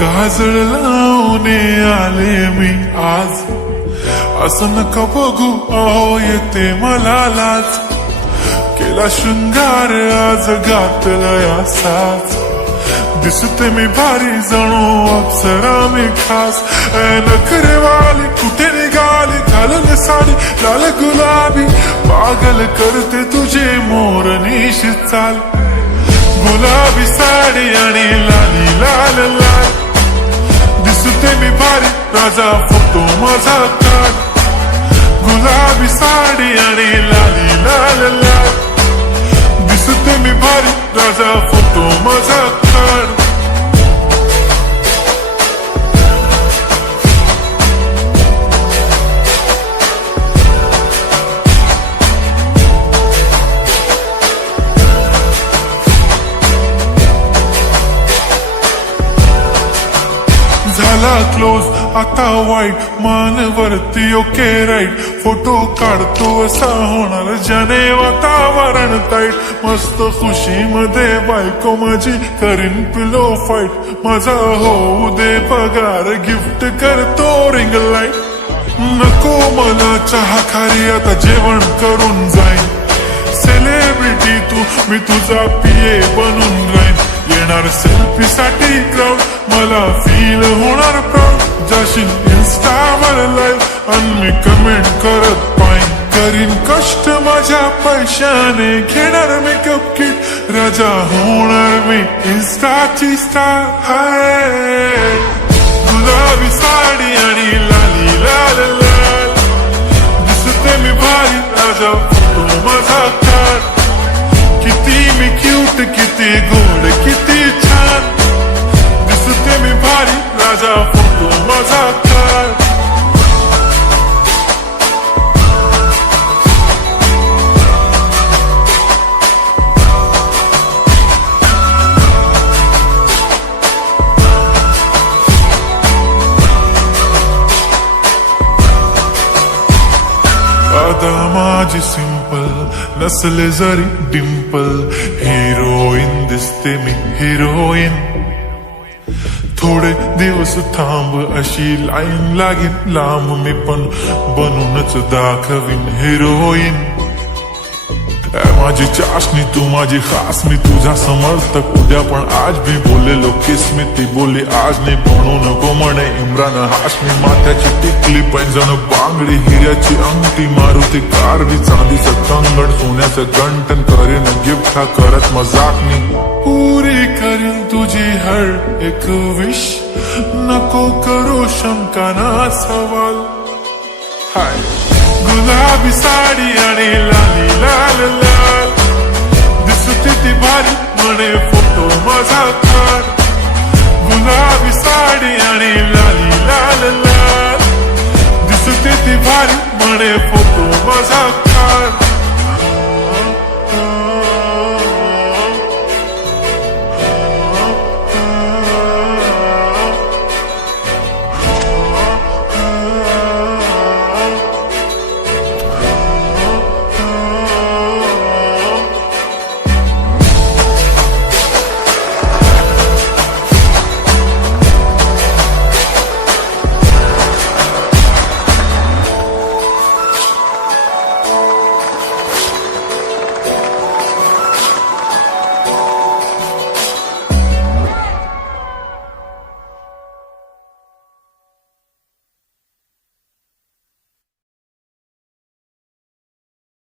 काजळ लावून आले मी आज, असं नका बघू अहो येते मला लाज. केला शृंगार आज घातलाय असाच, दिसते मी भारी जणू अप्सरा मी खास. नखरेवाली कुठे निघाली घालून साडी लाल गुलाबी, पागल करते तुझे मोरनीशी चाल. गुलाबी साडी आणि लाली लाल लाल, दिसते मी भारी राजा फोटो माझा काढ. गुलाबी साडी आणि लाली लाल लाल, दिसते मी भारी राजा फोटो माझा काढ. झाला क्लोज आता वाईट, मानवरती ओके राईट. फोटो काढतो असा होणार ज्याने वातावरण ताईट. मस्त खुशी मध्ये बायको माझी करीन पिलो फाईट. माझा होऊ दे पगार गिफ्ट करतो रिंग लाईट. नको मला चहा खारी आता जेवण करून जाईन. सेलिब्रिटी तू मी तुझा पिये बनून राहीन. येणार सेल्फी साठी क्राऊड मला फील होणार प्राऊड. जाशील इन्स्टावर लाईव्ह आणि मी कमेंट करत पाईन. करीन कष्ट माझ्या पैशाने घेणार मेकअप किट. राजा होणार मी इन्स्टाची स्टार. हाय गुलाबी साडी आणि लाली लाल लाल, दिसते मी भारी राजा फोटो माझा काढ. किती मी क्यूट किती गोड किती छान, दिसते मी भारी राजा फोटो माझा काढ. आता माझी सिंपल नसले जरी डिंपल, हिरोईन दिसते मी हिरोईन. थोडे दिवस थांब अशी लाईन लागीन लांब, मी पण बनूनच दाखवीन हिरोईन. माझी चाशनी तू माझी खास, मी तुझा समर्थक उद्या पण आज भी बोलेलो किस मी. ती बोली आज नाही बनू नको म्हणे इम्रान हाशमी. माथ्याची टिकली पैंजण बांगडी हिऱ्याची अंगठी, मारुती कारवी चांदीचं कंगण सोन्याचं गंटन. करीन गिफ्ट हा करत मजाक मी. पुरी करीन तुझी हर एक विश, नको करू शंका ना सवाल. हाय गुलाबी साडी आणि लाली लाल लाल, दिसते ती भारी म्हणे फोटो माझा काढ. गुलाबी साडी आणि लाली लाल लाल, दिसते ती भारी म्हणे फोटो माझा काढ.